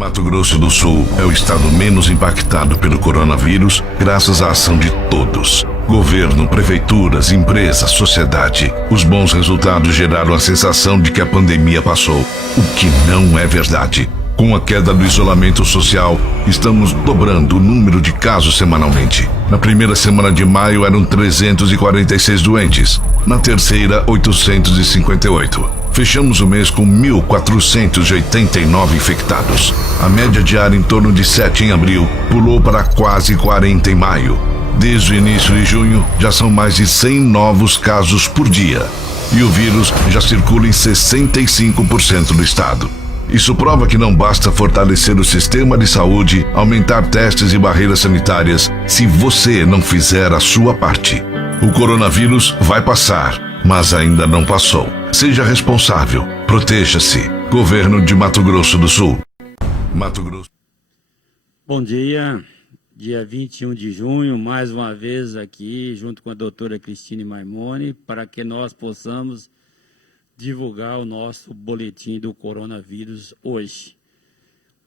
Mato Grosso do Sul é o estado menos impactado pelo coronavírus, graças à ação de todos. Governo, prefeituras, empresas, sociedade. Os bons resultados geraram a sensação de que a pandemia passou, o que não é verdade. Com a queda do isolamento social, estamos dobrando o número de casos semanalmente. Na primeira semana de maio eram 346 doentes, na terceira 858. Fechamos o mês com 1.489 infectados. A média diária em torno de 7 em abril pulou para quase 40 em maio. Desde o início de junho, já são mais de 100 novos casos por dia. E o vírus já circula em 65% do estado. Isso prova que não basta fortalecer o sistema de saúde, aumentar testes e barreiras sanitárias, se você não fizer a sua parte. O coronavírus vai passar, mas ainda não passou. Seja responsável. Proteja-se. Governo de Mato Grosso do Sul. Mato Grosso. Bom dia. Dia 21 de junho, mais uma vez aqui, junto com a doutora Cristine Maimone, para que nós possamos divulgar o nosso boletim do coronavírus hoje.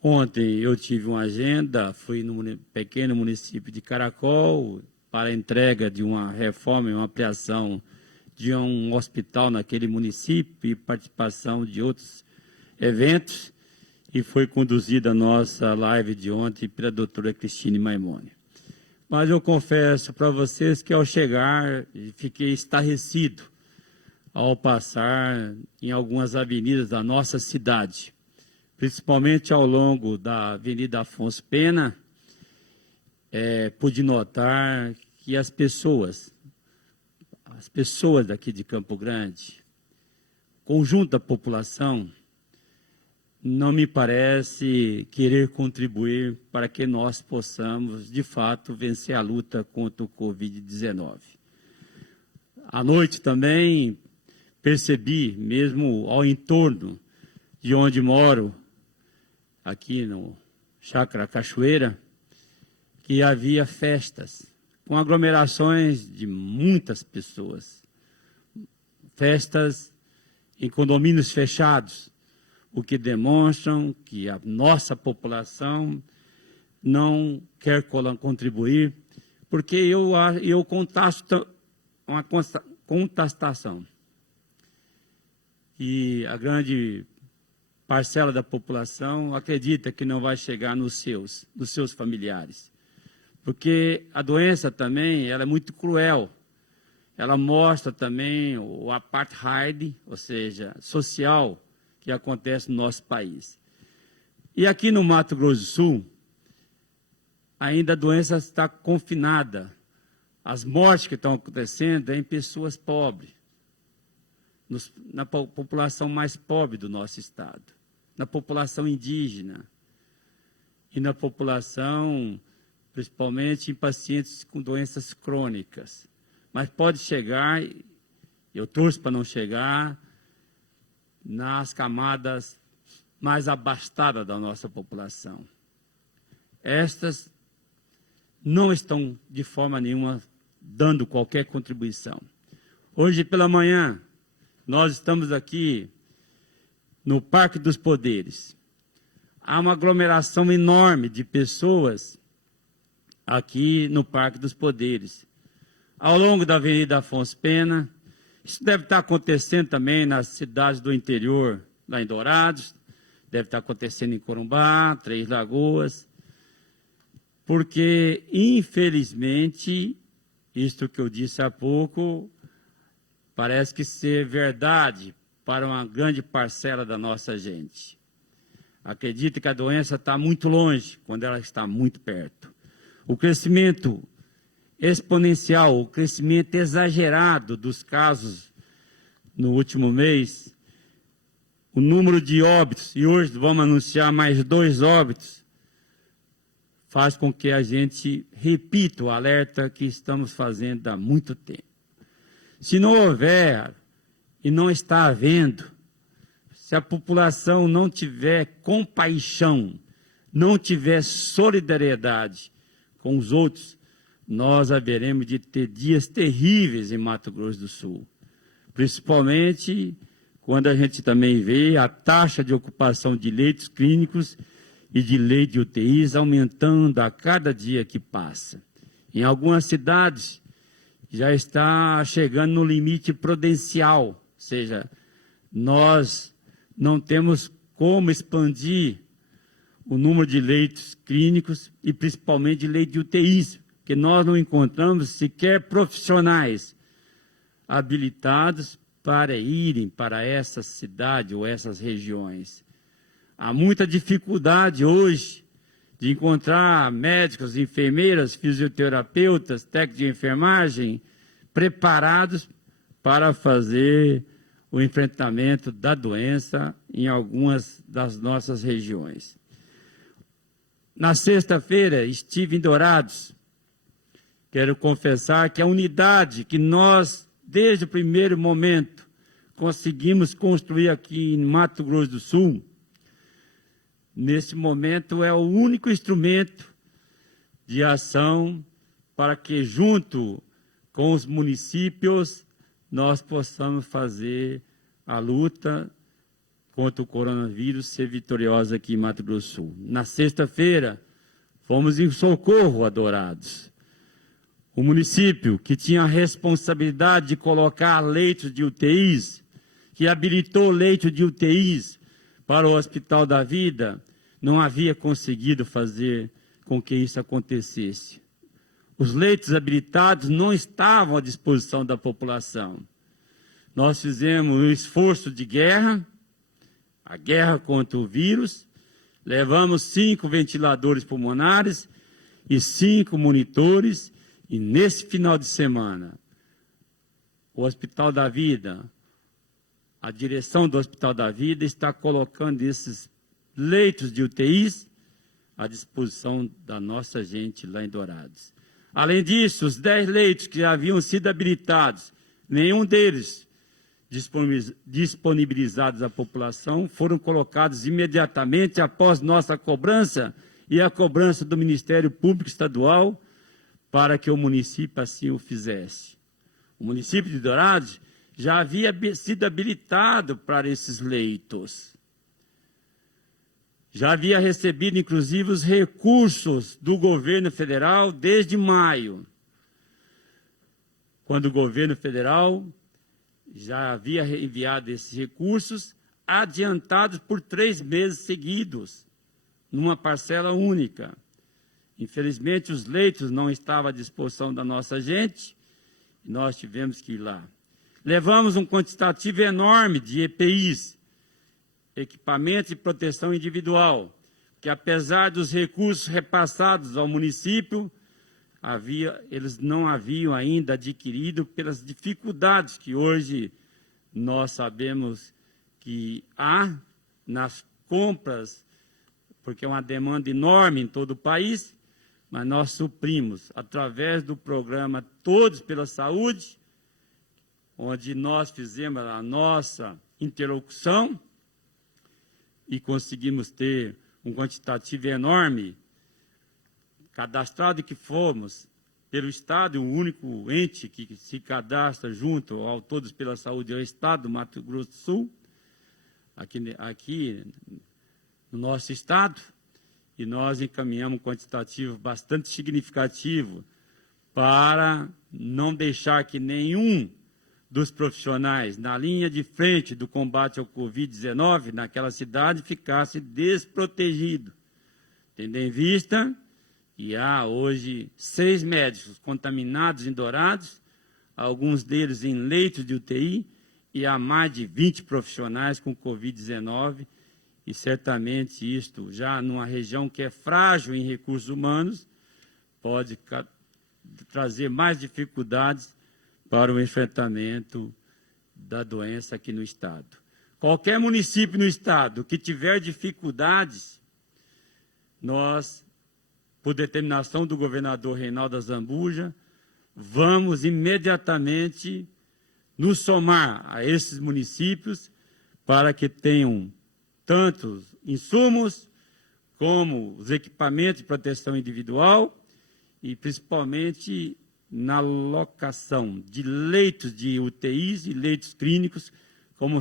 Ontem eu tive uma agenda, fui no pequeno município de Caracol para a entrega de uma reforma e uma ampliação de um hospital naquele município e participação de outros eventos, e foi conduzida a nossa live de ontem pela doutora Cristine Maimone. Mas eu confesso para vocês que ao chegar fiquei estarrecido ao passar em algumas avenidas da nossa cidade, principalmente ao longo da Avenida Afonso Pena, pude notar que as pessoas daqui de Campo Grande, conjunto da população, não me parece querer contribuir para que nós possamos, de fato, vencer a luta contra o Covid-19. À noite também percebi, mesmo ao entorno de onde moro, aqui no Chácara Cachoeira, que havia festas com aglomerações de muitas pessoas. Festas em condomínios fechados, o que demonstram que a nossa população não quer contribuir, porque eu contasto uma contestação. E a grande parcela da população acredita que não vai chegar nos seus familiares. Porque a doença também ela é muito cruel. Ela mostra também o apartheid, ou seja, social, que acontece no nosso país. E aqui no Mato Grosso do Sul, ainda a doença está confinada. As mortes que estão acontecendo é em pessoas pobres, na população mais pobre do nosso estado, na população indígena e na população, principalmente em pacientes com doenças crônicas. Mas pode chegar, eu torço para não chegar, nas camadas mais abastadas da nossa população. Estas não estão, de forma nenhuma, dando qualquer contribuição. Hoje pela manhã, nós estamos aqui no Parque dos Poderes. Há uma aglomeração enorme de pessoas aqui no Parque dos Poderes. Ao longo da Avenida Afonso Pena, isso deve estar acontecendo também nas cidades do interior, lá em Dourados, deve estar acontecendo em Corumbá, Três Lagoas, porque, infelizmente, isto que eu disse há pouco, parece que ser verdade para uma grande parcela da nossa gente. Acredito que a doença está muito longe, quando ela está muito perto. O crescimento exponencial, o crescimento exagerado dos casos no último mês, o número de óbitos, e hoje vamos anunciar mais 2 óbitos, faz com que a gente repita o alerta que estamos fazendo há muito tempo. Se não houver, e não está havendo, se a população não tiver compaixão, não tiver solidariedade com os outros, nós haveremos de ter dias terríveis em Mato Grosso do Sul. Principalmente quando a gente também vê a taxa de ocupação de leitos clínicos e de leite de UTIs aumentando a cada dia que passa. Em algumas cidades já está chegando no limite prudencial, ou seja, nós não temos como expandir o número de leitos clínicos e principalmente de leitos de UTIs, porque nós não encontramos sequer profissionais habilitados para irem para essa cidade ou essas regiões. Há muita dificuldade hoje de encontrar médicos, enfermeiras, fisioterapeutas, técnicos de enfermagem preparados para fazer o enfrentamento da doença em algumas das nossas regiões. Na sexta-feira estive em Dourados. Quero confessar que a unidade que nós, desde o primeiro momento, conseguimos construir aqui em Mato Grosso do Sul, nesse momento é o único instrumento de ação para que, junto com os municípios, nós possamos fazer a luta contra o coronavírus ser vitoriosa aqui em Mato Grosso do Sul. Na sexta-feira, fomos em socorro a Dourados. O município que tinha a responsabilidade de colocar leitos de UTIs, que habilitou leitos de UTIs para o Hospital da Vida, não havia conseguido fazer com que isso acontecesse. Os leitos habilitados não estavam à disposição da população. Nós fizemos um esforço de guerra, a guerra contra o vírus, levamos 5 ventiladores pulmonares e 5 monitores, e nesse final de semana, o Hospital da Vida, a direção do Hospital da Vida está colocando esses leitos de UTIs à disposição da nossa gente lá em Dourados. Além disso, os 10 leitos que haviam sido habilitados, nenhum deles disponibilizados à população, foram colocados imediatamente após nossa cobrança e a cobrança do Ministério Público Estadual para que o município assim o fizesse. O município de Dourados já havia sido habilitado para esses leitos. Já havia recebido, inclusive, os recursos do governo federal desde maio, quando o governo federal já havia enviado esses recursos adiantados por 3 meses seguidos, numa parcela única. Infelizmente, os leitos não estavam à disposição da nossa gente, e nós tivemos que ir lá. Levamos um quantitativo enorme de EPIs, equipamentos de proteção individual, que apesar dos recursos repassados ao município, eles não haviam ainda adquirido pelas dificuldades que hoje nós sabemos que há nas compras, porque é uma demanda enorme em todo o país, mas nós suprimos através do programa Todos pela Saúde, onde nós fizemos a nossa interlocução e conseguimos ter um quantitativo enorme, cadastrado que fomos pelo Estado, o único ente que se cadastra junto ao Todos pela Saúde é o Estado do Mato Grosso do Sul, aqui no nosso Estado, e nós encaminhamos um quantitativo bastante significativo para não deixar que nenhum dos profissionais na linha de frente do combate ao Covid-19 naquela cidade ficasse desprotegido, tendo em vista que há hoje 6 médicos contaminados em Dourados, alguns deles em leitos de UTI, e há mais de 20 profissionais com Covid-19, e certamente isto, já numa região que é frágil em recursos humanos, pode trazer mais dificuldades para o enfrentamento da doença aqui no Estado. Qualquer município no Estado que tiver dificuldades, nós, por determinação do governador Reinaldo Azambuja, vamos imediatamente nos somar a esses municípios para que tenham tantos insumos como os equipamentos de proteção individual e principalmente na locação de leitos de UTIs e leitos clínicos, como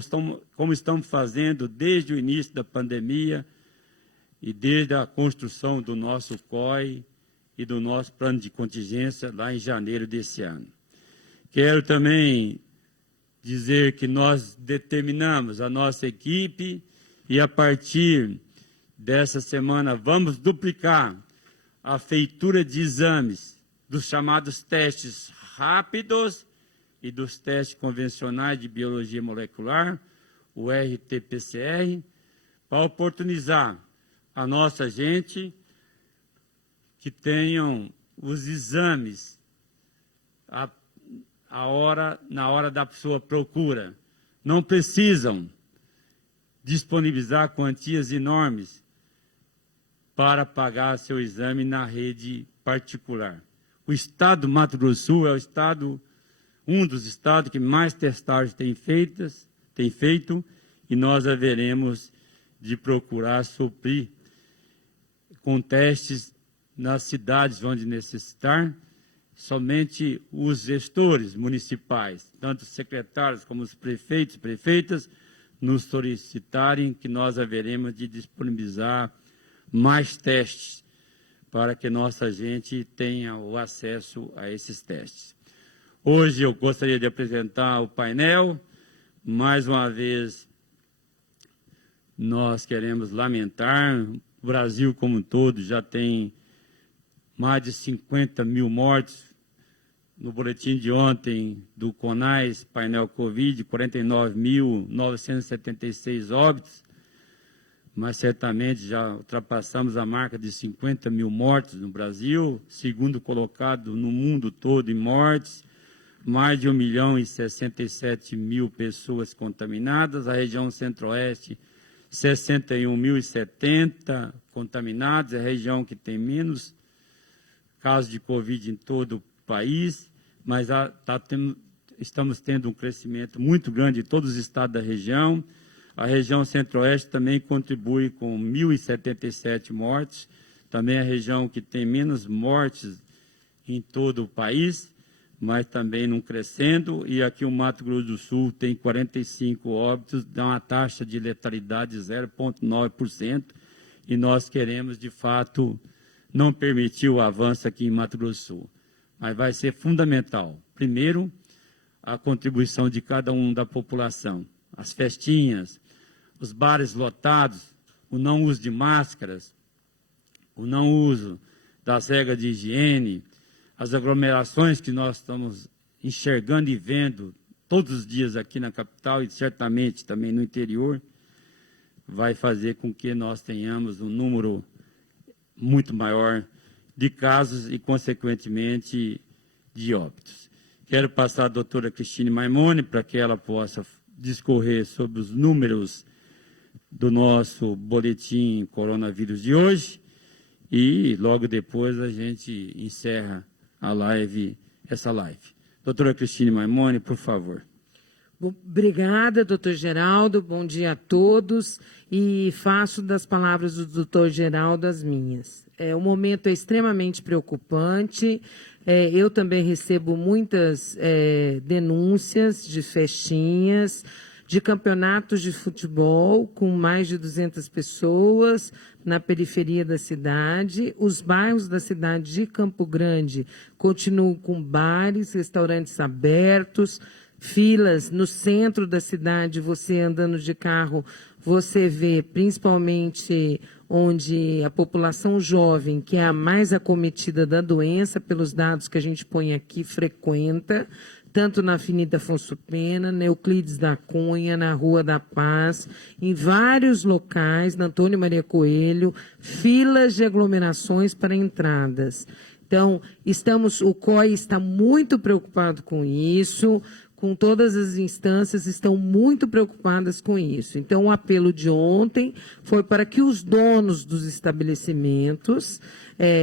estamos fazendo desde o início da pandemia e desde a construção do nosso COI e do nosso plano de contingência lá em janeiro desse ano. Quero também dizer que nós determinamos a nossa equipe e a partir dessa semana vamos duplicar a feitura de exames dos chamados testes rápidos e dos testes convencionais de biologia molecular, o RT-PCR, para oportunizar a nossa gente que tenham os exames na hora da sua procura. Não precisam disponibilizar quantias enormes para pagar seu exame na rede particular. O estado do Mato Grosso do Sul é um dos estados que mais testagens tem feito, e nós haveremos de procurar suprir com testes nas cidades onde necessitar. Somente os gestores municipais, tanto os secretários como os prefeitos e prefeitas, nos solicitarem que nós haveremos de disponibilizar mais testes para que nossa gente tenha o acesso a esses testes. Hoje eu gostaria de apresentar o painel. Mais uma vez, nós queremos lamentar, o Brasil como um todo já tem mais de 50 mil mortes. No boletim de ontem do CONAS, painel Covid, 49.976 óbitos, mas certamente já ultrapassamos a marca de 50 mil mortes no Brasil, segundo colocado no mundo todo em mortes, mais de 1.067.000 pessoas contaminadas, a região centro-oeste, 61.070 contaminados, é a região que tem menos casos de Covid em todo o país, mas estamos tendo um crescimento muito grande em todos os estados da região. A região centro-oeste também contribui com 1.077 mortes, também a região que tem menos mortes em todo o país, mas também não crescendo, e aqui o Mato Grosso do Sul tem 45 óbitos, dá uma taxa de letalidade de 0,9%, e nós queremos, de fato, não permitir o avanço aqui em Mato Grosso do Sul. Mas vai ser fundamental, primeiro, a contribuição de cada um da população, as festinhas, os bares lotados, o não uso de máscaras, o não uso das regras de higiene, as aglomerações que nós estamos enxergando e vendo todos os dias aqui na capital e certamente também no interior, vai fazer com que nós tenhamos um número muito maior de casos e, consequentemente, de óbitos. Quero passar a doutora Cristine Maimone para que ela possa discorrer sobre os números do nosso boletim coronavírus de hoje e logo depois a gente encerra essa live. Doutora Cristine Maimone, por favor. Obrigada, doutor Geraldo. Bom dia a todos. E faço das palavras do doutor Geraldo as minhas. O momento é extremamente preocupante. Eu também recebo muitas denúncias de festinhas, de campeonatos de futebol com mais de 200 pessoas na periferia da cidade. Os bairros da cidade de Campo Grande continuam com bares, restaurantes abertos, filas no centro da cidade. Você andando de carro, você vê principalmente onde a população jovem, que é a mais acometida da doença, pelos dados que a gente põe aqui, frequenta, tanto na Avenida Afonso Pena, na Euclides da Cunha, na Rua da Paz, em vários locais, na Antônio Maria Coelho, filas de aglomerações para entradas. Então, o COI está muito preocupado com isso, com todas as instâncias estão muito preocupadas com isso. Então, o apelo de ontem foi para que os donos dos estabelecimentos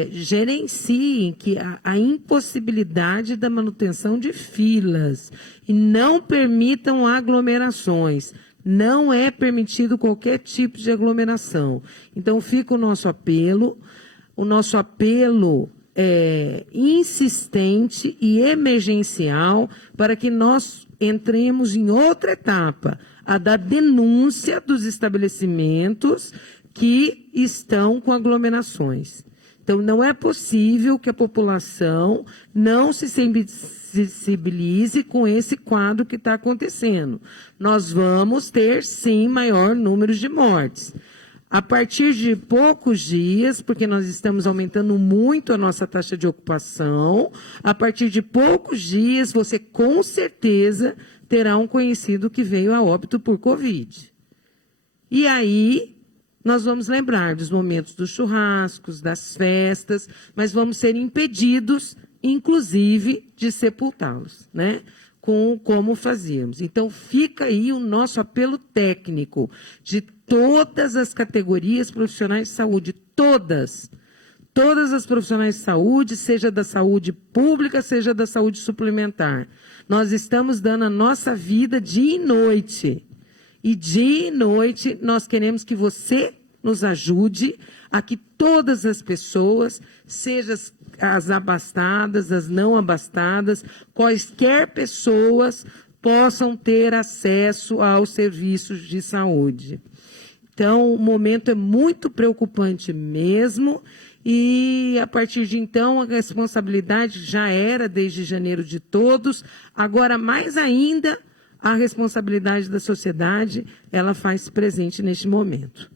gerenciem a impossibilidade da manutenção de filas e não permitam aglomerações. Não é permitido qualquer tipo de aglomeração. Então, fica o nosso apelo. O nosso apelo insistente e emergencial para que nós entremos em outra etapa, a da denúncia dos estabelecimentos que estão com aglomerações. Então, não é possível que a população não se sensibilize com esse quadro que está acontecendo. Nós vamos ter, sim, maior número de mortes. A partir de poucos dias, porque nós estamos aumentando muito a nossa taxa de ocupação, a partir de poucos dias, você com certeza terá um conhecido que veio a óbito por Covid. E aí, nós vamos lembrar dos momentos dos churrascos, das festas, mas vamos ser impedidos, inclusive, de sepultá-los, né? Como fazíamos. Então, fica aí o nosso apelo técnico de todas as categorias profissionais de saúde, todas as profissionais de saúde, seja da saúde pública, seja da saúde suplementar. Nós estamos dando a nossa vida dia e noite. E dia e noite nós queremos que você nos ajude a que todas as pessoas, seja as abastadas, as não abastadas, quaisquer pessoas possam ter acesso aos serviços de saúde. Então, o momento é muito preocupante mesmo e, a partir de então, a responsabilidade já era desde janeiro de todos, agora mais ainda a responsabilidade da sociedade, ela faz presente neste momento.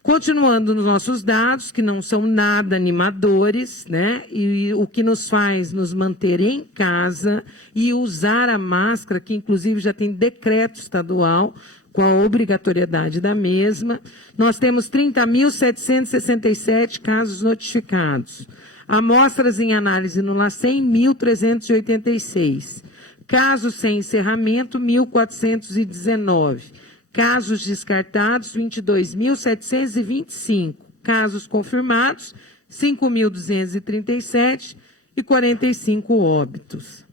Continuando nos nossos dados, que não são nada animadores, né? E o que nos faz nos manter em casa e usar a máscara, que inclusive já tem decreto estadual com a obrigatoriedade da mesma. Nós temos 30.767 casos notificados. Amostras em análise no LACEN, 1.386. Casos sem encerramento, 1.419. Casos descartados, 22.725. Casos confirmados, 5.237 e 45 óbitos.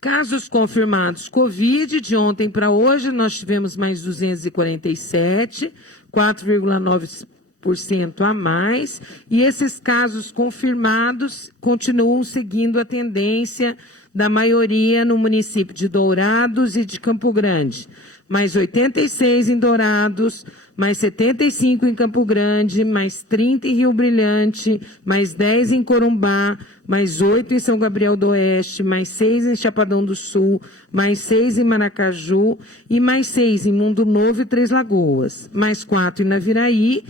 Casos confirmados Covid, de ontem para hoje, nós tivemos mais 247, 4,9% a mais. E esses casos confirmados continuam seguindo a tendência da maioria no município de Dourados e de Campo Grande. Mais 86 em Dourados, mais 75 em Campo Grande, mais 30 em Rio Brilhante, mais 10 em Corumbá, mais 8 em São Gabriel do Oeste, mais 6 em Chapadão do Sul, mais 6 em Maracaju e mais 6 em Mundo Novo e Três Lagoas, mais 4 em Naviraí,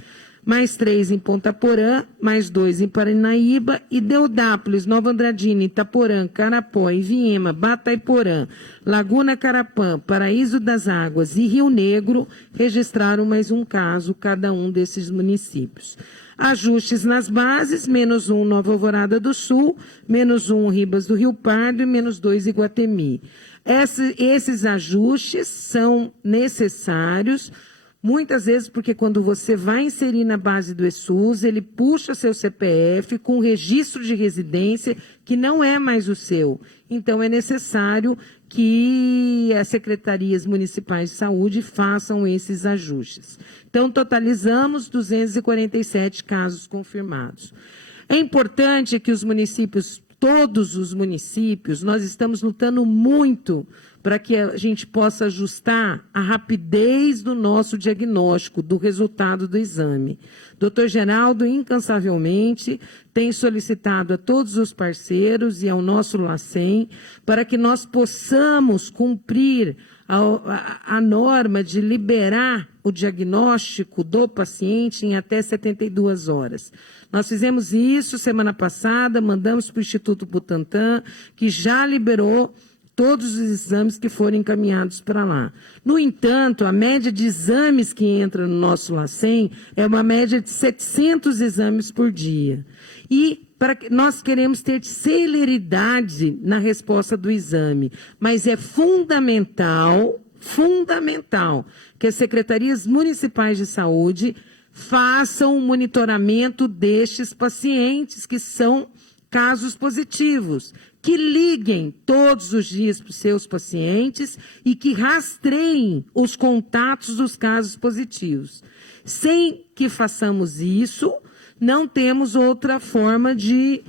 mais 3 em Ponta Porã, mais 2 em Paranaíba e Deodápolis, Nova Andradina, Itaporã, Carapó, Iviema, Batayporã, Laguna Carapã, Paraíso das Águas e Rio Negro registraram mais um caso cada um desses municípios. Ajustes nas bases, -1 Nova Alvorada do Sul, -1 Ribas do Rio Pardo e -2 Iguatemi. Esses ajustes são necessários, muitas vezes porque quando você vai inserir na base do ESUS, ele puxa seu CPF com registro de residência que não é mais o seu. Então, é necessário que as secretarias municipais de saúde façam esses ajustes. Então, totalizamos 247 casos confirmados. É importante que os municípios, todos os municípios, nós estamos lutando muito para que a gente possa ajustar a rapidez do nosso diagnóstico, do resultado do exame. Dr. Geraldo, incansavelmente, tem solicitado a todos os parceiros e ao nosso LACEN para que nós possamos cumprir a norma de liberar o diagnóstico do paciente em até 72 horas. Nós fizemos isso semana passada, mandamos para o Instituto Butantan, que já liberou todos os exames que foram encaminhados para lá. No entanto, a média de exames que entra no nosso LACEN é uma média de 700 exames por dia. E nós queremos ter celeridade na resposta do exame, mas é fundamental que as secretarias municipais de saúde façam um monitoramento destes pacientes que são casos positivos, que liguem todos os dias para os seus pacientes e que rastreiem os contatos dos casos positivos. Sem que façamos isso, não temos outra forma de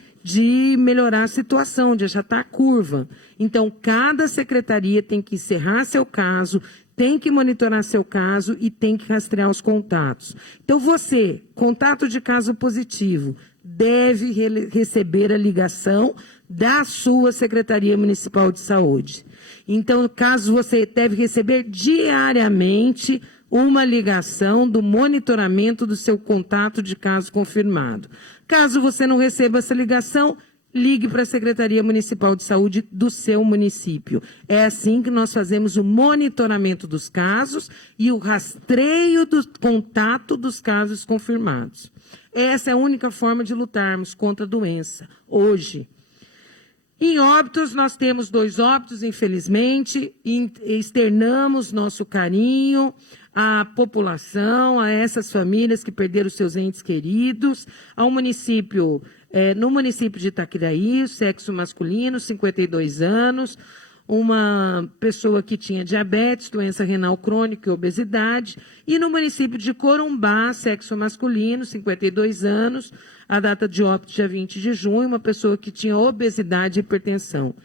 melhorar a situação, de achatar a curva. Então, cada secretaria tem que encerrar seu caso, tem que monitorar seu caso e tem que rastrear os contatos. Então, você, contato de caso positivo, deve receber a ligação da sua Secretaria Municipal de Saúde. Então, caso você deve receber diariamente uma ligação do monitoramento do seu contato de caso confirmado. Caso você não receba essa ligação, ligue para a Secretaria Municipal de Saúde do seu município. É assim que nós fazemos o monitoramento dos casos e o rastreio do contato dos casos confirmados. Essa é a única forma de lutarmos contra a doença, hoje. Em óbitos, nós temos 2 óbitos, infelizmente, e externamos nosso carinho à população, a essas famílias que perderam seus entes queridos, ao município, no município de Itaquiraí, sexo masculino, 52 anos, uma pessoa que tinha diabetes, doença renal crônica e obesidade, e no município de Corumbá, sexo masculino, 52 anos, a data de óbito dia 20 de junho, uma pessoa que tinha obesidade e hipertensão.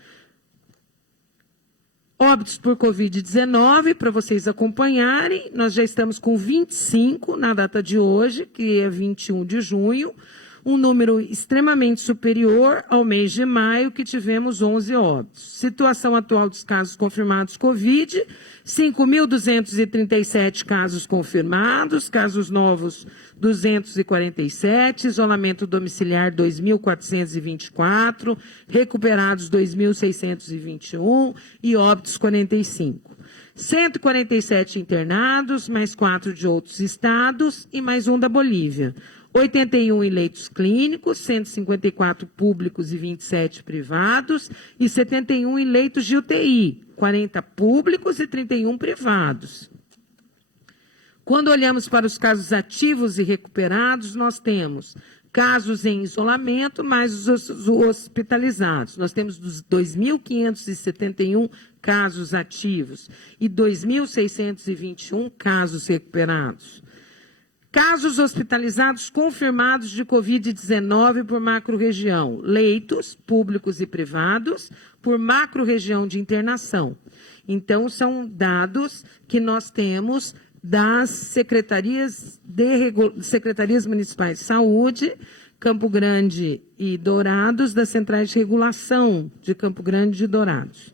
Óbitos por Covid-19, para vocês acompanharem, nós já estamos com 25 na data de hoje, que é 21 de junho, um número extremamente superior ao mês de maio, que tivemos 11 óbitos. Situação atual dos casos confirmados Covid, 5.237 casos confirmados, casos novos 247, isolamento domiciliar 2.424, recuperados 2.621 e óbitos 45. 147 internados, mais 4 de outros estados e mais um da Bolívia. 81 em leitos clínicos, 154 públicos e 27 privados, e 71 em leitos de UTI, 40 públicos e 31 privados. Quando olhamos para os casos ativos e recuperados, nós temos casos em isolamento, mais os hospitalizados. Nós temos 2.571 casos ativos e 2.621 casos recuperados. Casos hospitalizados confirmados de Covid-19 por macro-região, leitos públicos e privados, por macro-região de internação. Então, são dados que nós temos das secretarias municipais de saúde, Campo Grande e Dourados, das centrais de regulação de Campo Grande e Dourados.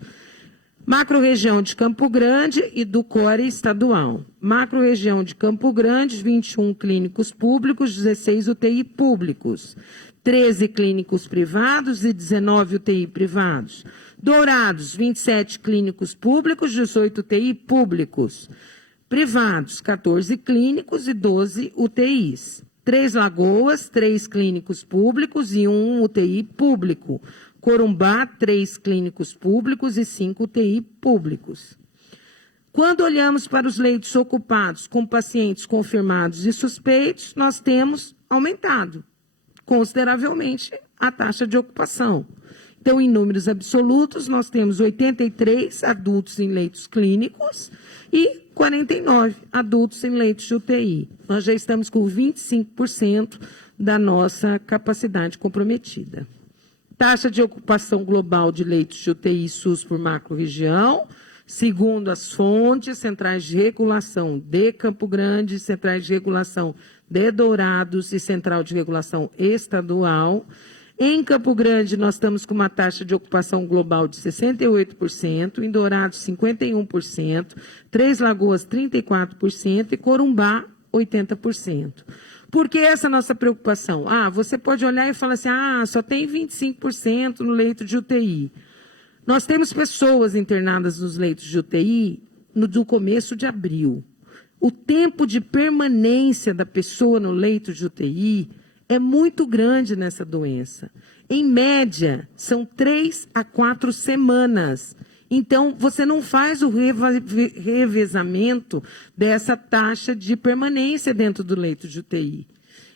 Macro-região de Campo Grande e do CORE estadual. Macro-região de Campo Grande, 21 clínicos públicos, 16 UTI públicos. 13 clínicos privados e 19 UTI privados. Dourados, 27 clínicos públicos, 18 UTI públicos. Privados, 14 clínicos e 12 UTIs. 3 Lagoas, 3 clínicos públicos e 1 UTI público. Corumbá, 3 clínicos públicos e 5 UTI públicos. Quando olhamos para os leitos ocupados com pacientes confirmados e suspeitos, nós temos aumentado consideravelmente a taxa de ocupação. Então, em números absolutos, nós temos 83 adultos em leitos clínicos e 49 adultos em leitos de UTI. Nós já estamos com 25% da nossa capacidade comprometida. Taxa de ocupação global de leitos de UTI SUS por macro-região, segundo as fontes, centrais de regulação de Campo Grande, centrais de regulação de Dourados e central de regulação estadual. Em Campo Grande, nós estamos com uma taxa de ocupação global de 68%, em Dourados, 51%, Três Lagoas, 34% e Corumbá, 80%. Por que essa nossa preocupação? Você pode olhar e falar assim, só tem 25% no leito de UTI. Nós temos pessoas internadas nos leitos de UTI no começo de abril. O tempo de permanência da pessoa no leito de UTI é muito grande nessa doença. Em média, são 3 a 4 semanas. Então, você não faz o revezamento dessa taxa de permanência dentro do leito de UTI.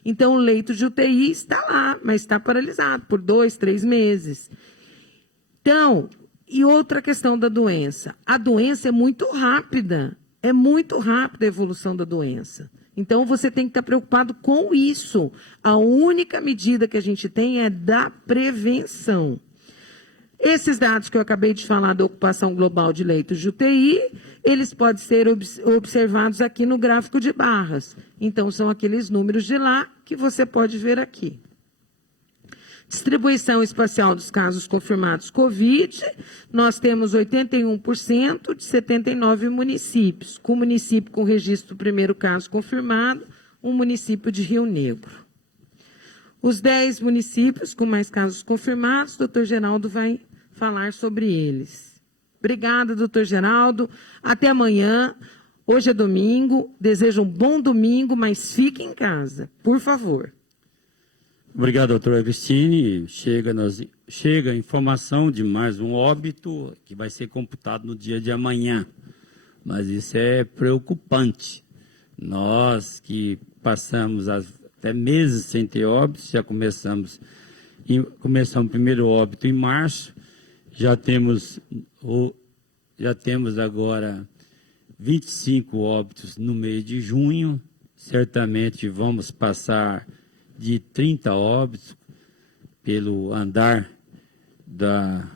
Então, o leito de UTI está lá, mas está paralisado por 2, 3 meses. Então, e outra questão da doença. A doença é muito rápida a evolução da doença. Então, você tem que estar preocupado com isso. A única medida que a gente tem é da prevenção. Esses dados que eu acabei de falar da ocupação global de leitos de UTI, eles podem ser observados aqui no gráfico de barras. Então, são aqueles números de lá que você pode ver aqui. Distribuição espacial dos casos confirmados Covid, nós temos 81% de 79 municípios, com município com registro do primeiro caso confirmado, um município de Rio Negro. Os 10 municípios com mais casos confirmados, o doutor Geraldo vai falar sobre eles. Obrigada, doutor Geraldo. Até amanhã. Hoje é domingo. Desejo um bom domingo, mas fique em casa, por favor. Obrigado, doutora Cristine. Chega a informação de mais um óbito que vai ser computado no dia de amanhã. Mas isso é preocupante. Nós que passamos até meses sem ter óbitos, já começamos o primeiro óbito em março, já temos agora 25 óbitos no mês de junho, certamente vamos passar de 30 óbitos pelo andar da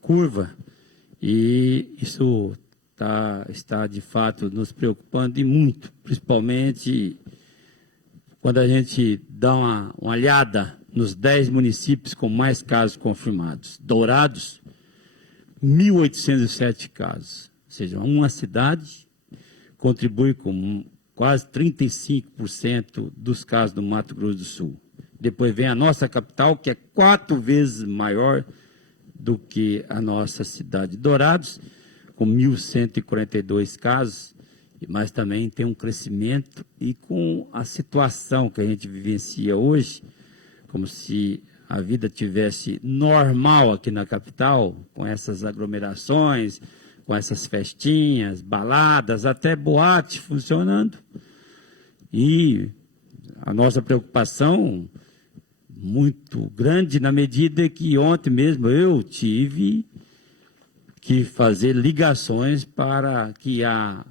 curva, e isso está de fato nos preocupando e muito, principalmente quando a gente dá uma olhada nos 10 municípios com mais casos confirmados. Dourados, 1.807 casos, ou seja, uma cidade contribui com quase 35% dos casos do Mato Grosso do Sul. Depois vem a nossa capital, que é 4 vezes maior do que a nossa cidade. Dourados, com 1.142 casos, mas também tem um crescimento, e com a situação que a gente vivencia hoje, como se a vida tivesse normal aqui na capital, com essas aglomerações, com essas festinhas, baladas, até boate funcionando. E a nossa preocupação muito grande, na medida que ontem mesmo eu tive que fazer ligações para que a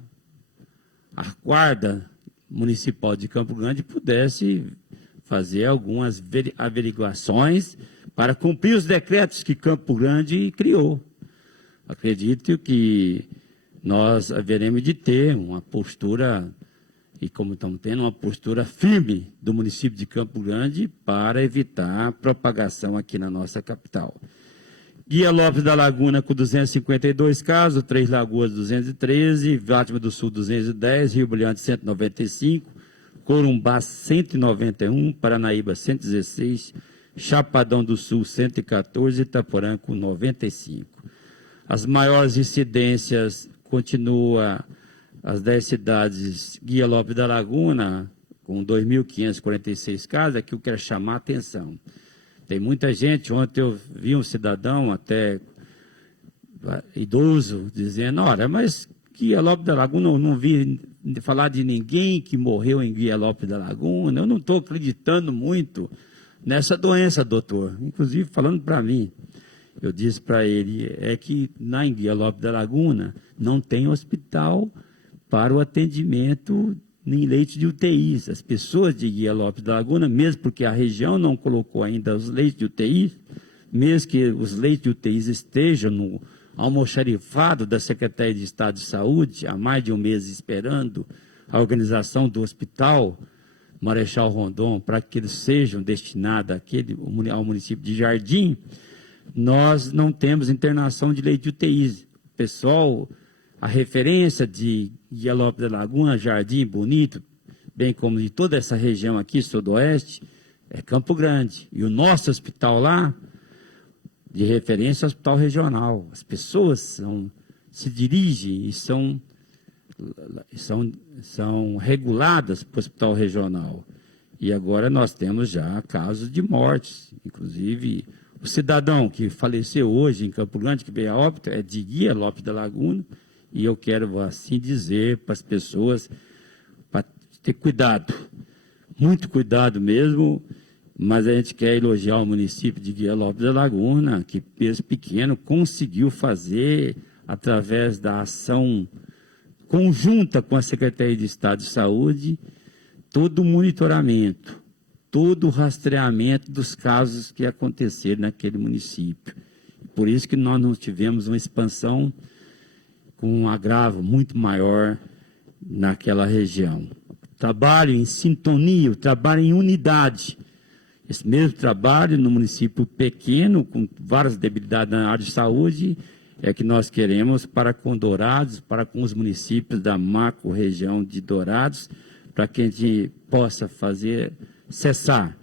Guarda Municipal de Campo Grande pudesse fazer algumas averiguações para cumprir os decretos que Campo Grande criou. Acredito que nós haveremos de ter uma postura, e como estamos tendo, uma postura firme do município de Campo Grande para evitar a propagação aqui na nossa capital. Guia Lopes da Laguna com 252 casos, Três Lagoas 213, Fátima do Sul 210, Rio Brilhante 195, Corumbá 191, Paranaíba 116, Chapadão do Sul 114 e Itaporã com 95. As maiores incidências continuam as 10 cidades. Guia Lopes da Laguna com 2.546 casos, aqui eu quero chamar a atenção. Tem muita gente, ontem eu vi um cidadão até idoso dizendo, olha, mas Guia Lopes da Laguna, eu não vi falar de ninguém que morreu em Guia Lopes da Laguna, eu não estou acreditando muito nessa doença, doutor, inclusive falando para mim. Eu disse para ele, é que na Guia Lopes da Laguna não tem hospital para o atendimento em leite de UTI. As pessoas de Guia Lopes da Laguna, mesmo porque a região não colocou ainda os leitos de UTI, mesmo que os leitos de UTI estejam no almoxarifado da Secretaria de Estado de Saúde, há mais de um mês esperando a organização do hospital Marechal Rondon para que eles sejam destinados ao município de Jardim, nós não temos internação de leite de UTI. Pessoal, a referência de Guia Lopes da Laguna, Jardim, Bonito, bem como de toda essa região aqui, sudoeste, é Campo Grande. E o nosso hospital lá, de referência, é o hospital regional. As pessoas se dirigem e são reguladas para o hospital regional. E agora nós temos já casos de mortes, inclusive o cidadão que faleceu hoje em Campo Grande, que veio a óbito, é de Guia Lopes da Laguna, e eu quero assim dizer para as pessoas, para ter cuidado, muito cuidado mesmo, mas a gente quer elogiar o município de Guia Lopes da Laguna, que peso pequeno conseguiu fazer, através da ação conjunta com a Secretaria de Estado de Saúde, todo o monitoramento, todo o rastreamento dos casos que aconteceram naquele município. Por isso que nós não tivemos uma expansão com um agravo muito maior naquela região. Trabalho em sintonia, trabalho em unidade. Esse mesmo trabalho no município pequeno, com várias debilidades na área de saúde, é que nós queremos para com Dourados, para com os municípios da macro-região de Dourados, para que a gente possa fazer cessar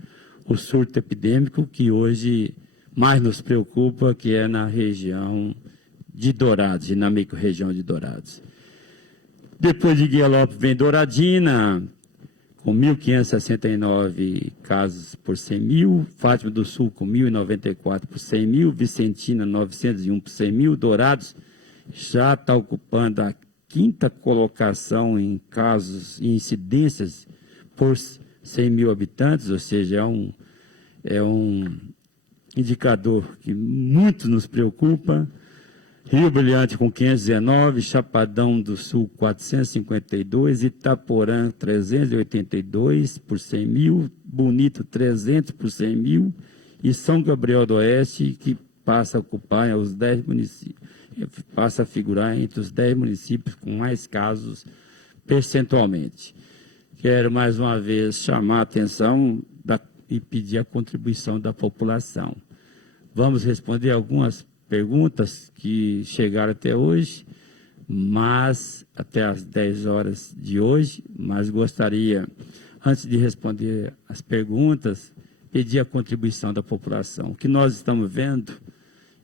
o surto epidêmico que hoje mais nos preocupa, que é na região de Dourados e na micro-região de Dourados. Depois de Guialópolis vem Douradina, com 1.569 casos por 100 mil, Fátima do Sul com 1.094 por 100 mil, Vicentina 901 por 100 mil, Dourados já está ocupando a 5ª colocação em casos e incidências por 100 mil habitantes, ou seja, é um indicador que muito nos preocupa. Rio Brilhante com 519, Chapadão do Sul 452, Itaporã 382 por 100 mil, Bonito 300 por 100 mil e São Gabriel do Oeste, que passa a ocupar os 10 municípios, passa a figurar entre os 10 municípios com mais casos percentualmente. Quero mais uma vez chamar a atenção e pedir a contribuição da população. Vamos responder algumas perguntas que chegaram até hoje, mas até às 10 horas de hoje, mas gostaria, antes de responder as perguntas, pedir a contribuição da população. O que nós estamos vendo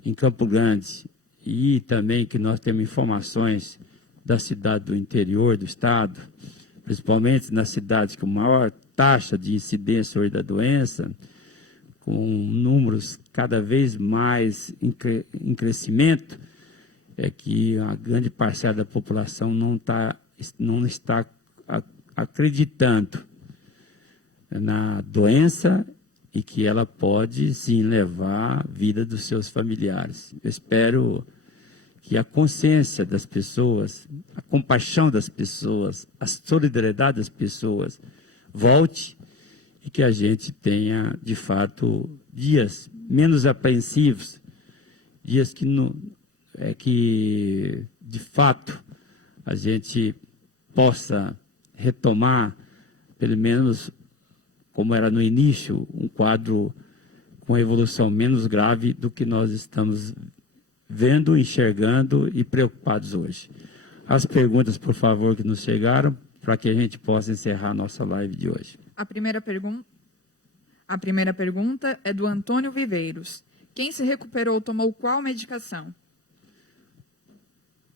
em Campo Grande e também que nós temos informações da cidade do interior do estado, principalmente nas cidades com maior taxa de incidência hoje da doença, com números cada vez mais em crescimento, é que a grande parcela da população não está acreditando na doença e que ela pode, sim, levar a vida dos seus familiares. Eu espero que a consciência das pessoas, a compaixão das pessoas, a solidariedade das pessoas volte e que a gente tenha, de fato, dias menos apreensivos, dias que de fato, a gente possa retomar, pelo menos como era no início, um quadro com evolução menos grave do que nós estamos vendo, enxergando e preocupados hoje. As perguntas, por favor, que nos chegaram, para que a gente possa encerrar a nossa live de hoje. A primeira pergunta é do Antônio Viveiros. Quem se recuperou tomou qual medicação?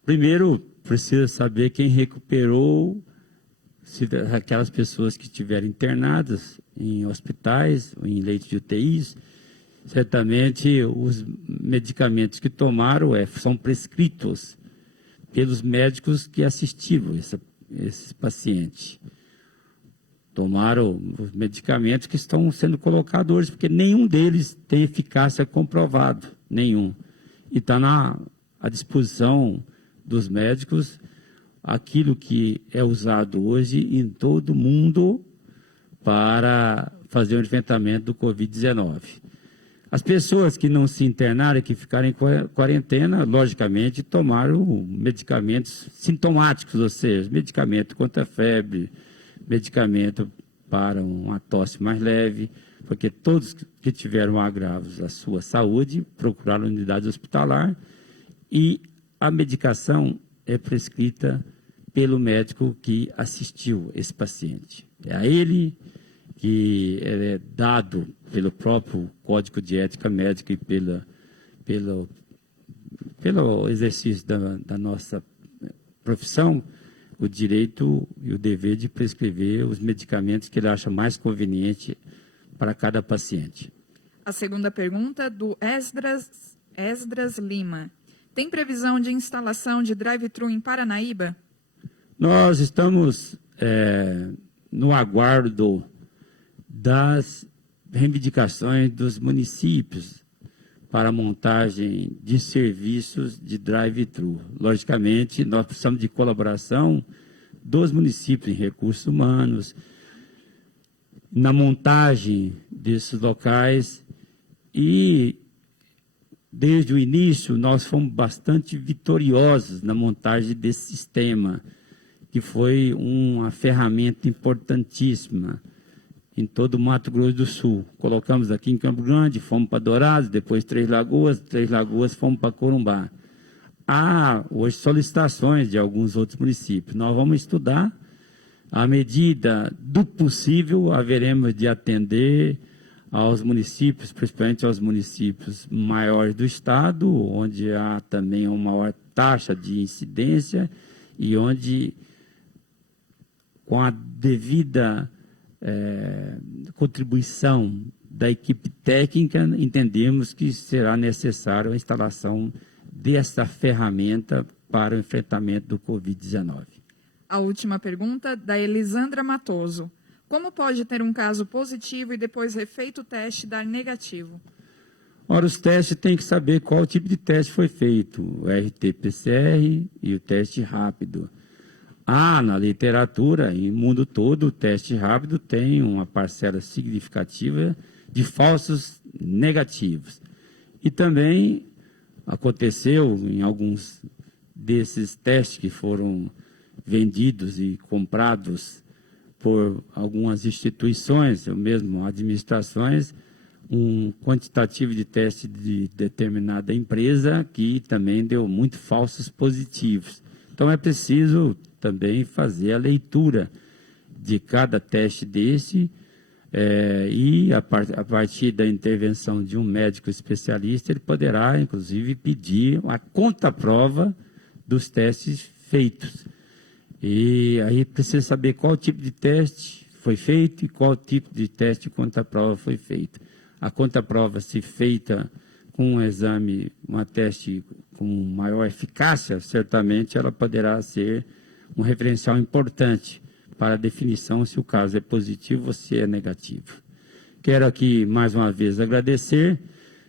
Primeiro, precisa saber quem recuperou, se aquelas pessoas que estiverem internadas em hospitais, ou em leitos de UTIs, certamente os medicamentos que tomaram são prescritos pelos médicos que assistiram esse paciente. Tomaram os medicamentos que estão sendo colocados hoje, porque nenhum deles tem eficácia comprovada, nenhum. E está à disposição dos médicos aquilo que é usado hoje em todo o mundo para fazer o enfrentamento do Covid-19. As pessoas que não se internaram, que ficaram em quarentena, logicamente tomaram medicamentos sintomáticos, ou seja, medicamento contra a febre, medicamento para uma tosse mais leve, porque todos que tiveram agravos à sua saúde procuraram unidade hospitalar e a medicação é prescrita pelo médico que assistiu esse paciente. É a ele que é dado pelo próprio Código de Ética Médica e pelo exercício da nossa profissão, o direito e o dever de prescrever os medicamentos que ele acha mais conveniente para cada paciente. A segunda pergunta do Esdras Lima. Tem previsão de instalação de drive-thru em Paranaíba? Nós estamos no aguardo das reivindicações dos municípios para a montagem de serviços de drive-thru. Logicamente, nós precisamos de colaboração dos municípios em recursos humanos, na montagem desses locais e desde o início, nós fomos bastante vitoriosos na montagem desse sistema, que foi uma ferramenta importantíssima em todo o Mato Grosso do Sul. Colocamos aqui em Campo Grande, fomos para Dourados, depois Três Lagoas fomos para Corumbá. Há hoje solicitações de alguns outros municípios. Nós vamos estudar, à medida do possível, haveremos de atender aos municípios, principalmente aos municípios maiores do estado, onde há também uma maior taxa de incidência e onde, com a devida contribuição da equipe técnica, entendemos que será necessária a instalação dessa ferramenta para o enfrentamento do Covid-19. A última pergunta, da Elisandra Matoso. Como pode ter um caso positivo e depois refeito o teste dar negativo? Ora, os testes têm que saber qual tipo de teste foi feito, o RT-PCR e o teste rápido. Na literatura, em mundo todo, o teste rápido tem uma parcela significativa de falsos negativos. E também aconteceu em alguns desses testes que foram vendidos e comprados por algumas instituições, ou mesmo administrações, um quantitativo de teste de determinada empresa que também deu muito falsos positivos. Então, é preciso também fazer a leitura de cada teste desse e, a partir da intervenção de um médico especialista, ele poderá, inclusive, pedir a contraprova dos testes feitos. E aí precisa saber qual tipo de teste foi feito e qual tipo de teste de contraprova foi feito. A contraprova, se feita com um exame, um teste com maior eficácia, certamente ela poderá ser um referencial importante para a definição se o caso é positivo ou se é negativo. Quero aqui, mais uma vez, agradecer,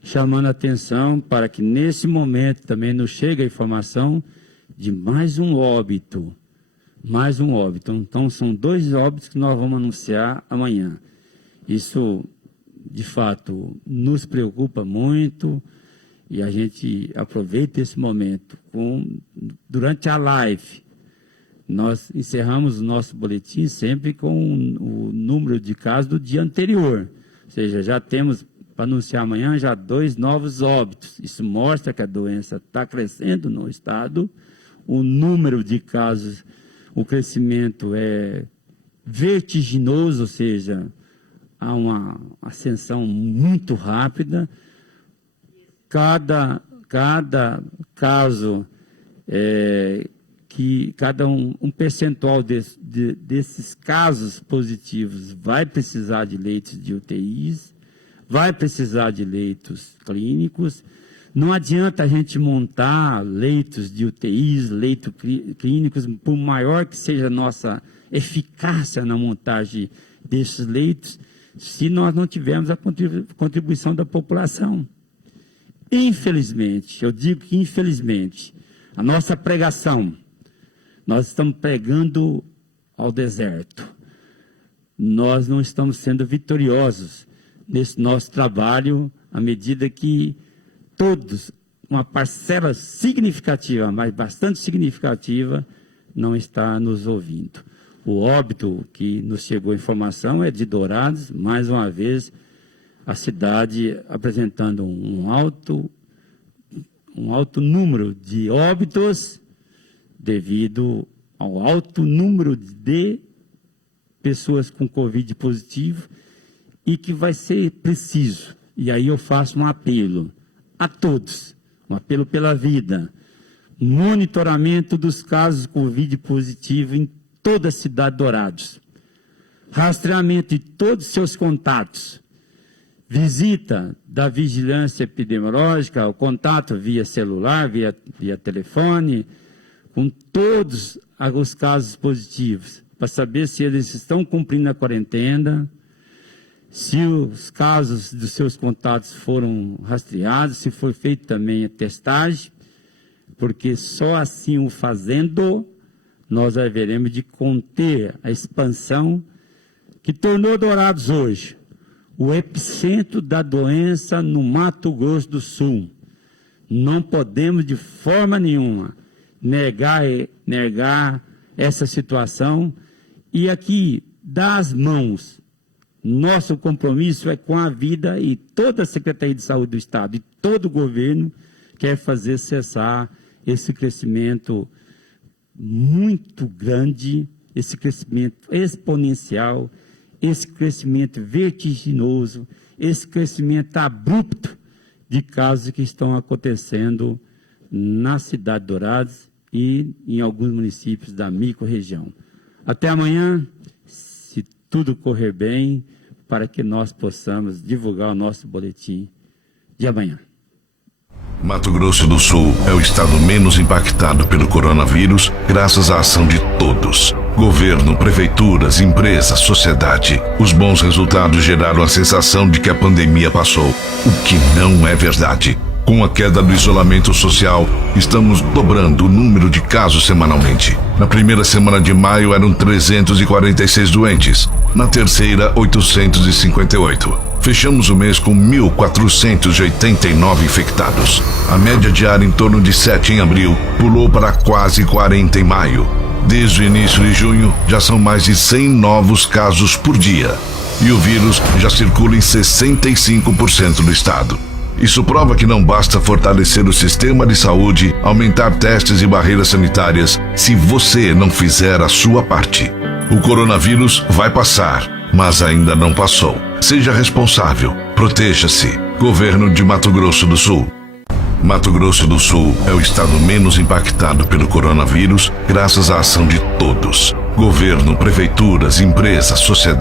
chamando a atenção para que, nesse momento, também nos chegue a informação de mais um óbito. Então, são 2 óbitos que nós vamos anunciar amanhã. Isso, de fato, nos preocupa muito e a gente aproveita esse momento. Durante a live, nós encerramos o nosso boletim sempre com o número de casos do dia anterior. Ou seja, já temos, para anunciar amanhã, já 2 novos óbitos. Isso mostra que a doença está crescendo no estado, o número de casos, o crescimento é vertiginoso, ou seja, há uma ascensão muito rápida. Cada caso, um percentual desses casos positivos vai precisar de leitos de UTIs, vai precisar de leitos clínicos. Não adianta a gente montar leitos de UTIs, leitos clínicos, por maior que seja a nossa eficácia na montagem desses leitos, se nós não tivermos a contribuição da população. Infelizmente, eu digo que infelizmente, a nossa pregação, nós estamos pregando ao deserto. Nós não estamos sendo vitoriosos nesse nosso trabalho, à medida que todos, uma parcela significativa, mas bastante significativa, não está nos ouvindo. O óbito que nos chegou a informação é de Dourados, mais uma vez, a cidade apresentando um alto número de óbitos devido ao alto número de pessoas com Covid positivo e que vai ser preciso. E aí eu faço um apelo a todos, um apelo pela vida, monitoramento dos casos Covid positivo em toda a cidade de Dourados, rastreamento de todos os seus contatos, visita da vigilância epidemiológica, o contato via celular, via telefone, com todos os casos positivos, para saber se eles estão cumprindo a quarentena, se os casos dos seus contatos foram rastreados, se foi feita também a testagem, porque só assim o fazendo, nós haveremos de conter a expansão que tornou Dourados hoje o epicentro da doença no Mato Grosso do Sul. Não podemos de forma nenhuma negar essa situação e aqui dar as mãos. Nosso compromisso é com a vida e toda a Secretaria de Saúde do Estado e todo o governo quer fazer cessar esse crescimento muito grande, esse crescimento exponencial, esse crescimento vertiginoso, esse crescimento abrupto de casos que estão acontecendo na cidade de Dourados e em alguns municípios da microrregião. Até amanhã, se tudo correr bem, para que nós possamos divulgar o nosso boletim de amanhã. Mato Grosso do Sul é o estado menos impactado pelo coronavírus, graças à ação de todos. Governo, prefeituras, empresas, sociedade. Os bons resultados geraram a sensação de que a pandemia passou, o que não é verdade. Com a queda do isolamento social, estamos dobrando o número de casos semanalmente. Na primeira semana de maio eram 346 doentes, na terceira 858. Fechamos o mês com 1.489 infectados. A média diária em torno de 7 em abril pulou para quase 40 em maio. Desde o início de junho, já são mais de 100 novos casos por dia. E o vírus já circula em 65% do estado. Isso prova que não basta fortalecer o sistema de saúde, aumentar testes e barreiras sanitárias, se você não fizer a sua parte. O coronavírus vai passar, mas ainda não passou. Seja responsável, proteja-se. Governo de Mato Grosso do Sul. Mato Grosso do Sul é o estado menos impactado pelo coronavírus, graças à ação de todos. Governo, prefeituras, empresas, sociedade.